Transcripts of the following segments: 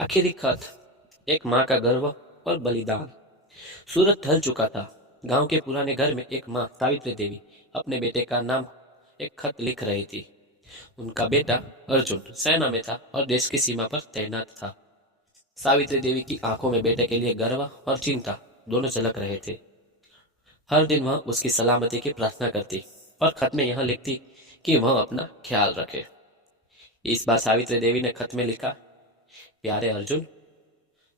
आखिरी खत। एक माँ का गर्व और बलिदान। सूरज ढल चुका था। गांव के पुराने घर में एक माँ सावित्री देवी अपने बेटे का नाम एक खत लिख रही थी। उनका बेटा अर्जुन सेना में था और देश की सीमा पर तैनात था। सावित्री देवी की आंखों में बेटे के लिए गर्व और चिंता दोनों झलक रहे थे। हर दिन वह उसकी सलामती की प्रार्थना करती और खत में यह लिखती कि वह अपना ख्याल रखे। इस बार सावित्री देवी ने खत में लिखा, प्यारे अर्जुन,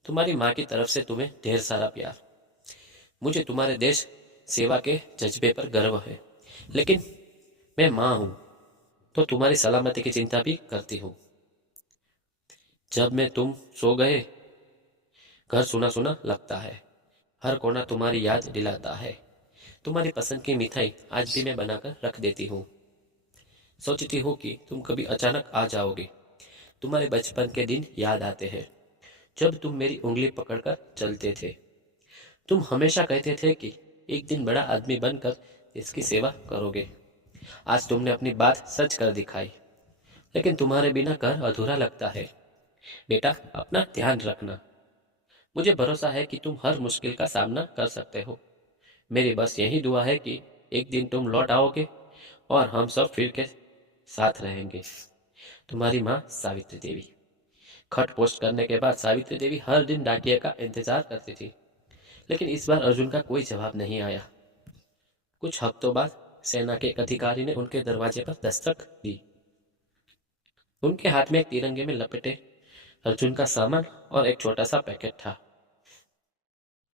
तुम्हारी माँ की तरफ से तुम्हें ढेर सारा प्यार। मुझे तुम्हारे देश सेवा के जज्बे पर गर्व है, लेकिन मैं माँ हूँ तो तुम्हारी सलामती की चिंता भी करती हूँ। जब मैं तुम सो गए, घर सुना सुना लगता है। हर कोना तुम्हारी याद दिलाता है। तुम्हारी पसंद की मिठाई आज भी मैं बनाकर रख देती हूँ। सोचती हूँ कि तुम कभी अचानक आ जाओगे। तुम्हारे बचपन के दिन याद आते हैं, जब तुम मेरी उंगली पकड़कर चलते थे। तुम हमेशा कहते थे कि एक दिन बड़ा आदमी बनकर इसकी सेवा करोगे। आज तुमने अपनी बात सच कर दिखाई, लेकिन तुम्हारे बिना घर अधूरा लगता है। बेटा, अपना ध्यान रखना। मुझे भरोसा है कि तुम हर मुश्किल का सामना कर सकते हो। मेरी बस यही दुआ है कि एक दिन तुम लौट आओगे और हम सब फिर के साथ रहेंगे। तुम्हारी माँ सावित्री देवी। खत पोस्ट करने के बाद सावित्री देवी हर दिन डाकिया का इंतजार करती थी, लेकिन इस बार अर्जुन का कोई जवाब नहीं आया। कुछ हफ्तों बाद सेना के एक अधिकारी ने उनके दरवाजे पर दस्तक दी। उनके हाथ में एक तिरंगे में लपेटे अर्जुन का सामान और एक छोटा सा पैकेट था।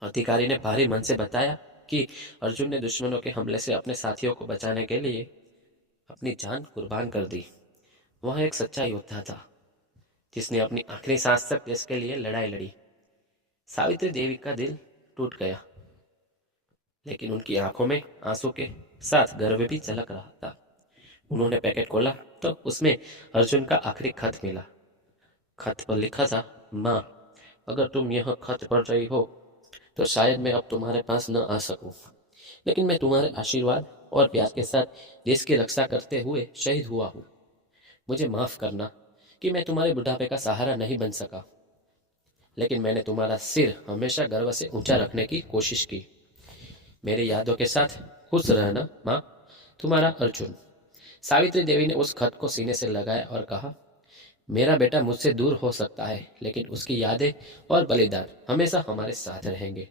अधिकारी ने भारी मन से बताया कि अर्जुन ने दुश्मनों के हमले से अपने साथियों को बचाने के लिए अपनी जान कुर्बान कर दी। वह एक सच्चा योद्धा था, जिसने अपनी आखिरी सांस तक देश के लिए लड़ाई लड़ी। सावित्री देवी का दिल टूट गया, लेकिन उनकी आंखों में आंसू के साथ गर्व भी झलक रहा था। उन्होंने पैकेट खोला तो उसमें अर्जुन का आखिरी खत मिला। खत पर लिखा था, माँ, अगर तुम यह खत पढ़ रही हो तो शायद मैं अब तुम्हारे पास न आ सकूं, लेकिन मैं तुम्हारे आशीर्वाद और प्यार के साथ देश की रक्षा करते हुए शहीद हुआ हूँ। मुझे माफ करना कि मैं तुम्हारे बुढ़ापे का सहारा नहीं बन सका, लेकिन मैंने तुम्हारा सिर हमेशा गर्व से ऊंचा रखने की कोशिश की। मेरी यादों के साथ खुश रहना माँ। तुम्हारा अर्जुन। सावित्री देवी ने उस खत को सीने से लगाया और कहा, मेरा बेटा मुझसे दूर हो सकता है, लेकिन उसकी यादें और बलिदान हमेशा हमारे साथ रहेंगे।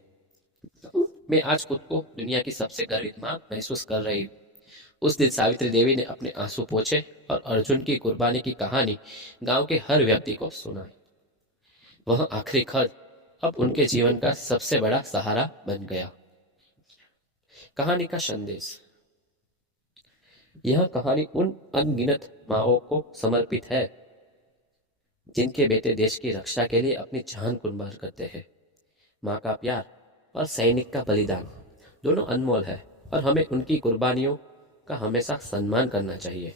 मैं आज खुद को दुनिया की सबसे गर्वित माँ महसूस कर रही हूँ। उस दिन सावित्री देवी ने अपने आंसू पोंछे और अर्जुन की कुर्बानी की कहानी गांव के हर व्यक्ति को सुनाई। वह आखिरी खत अब उनके जीवन का सबसे बड़ा सहारा बन गया। कहानी का संदेश। यह कहानी उन अनगिनत माओं को समर्पित है, जिनके बेटे देश की रक्षा के लिए अपनी जान कुर्बान करते हैं। माँ का प्यार और सैनिक का बलिदान दोनों अनमोल है और हमें उनकी कुर्बानियों का हमेशा सम्मान करना चाहिए।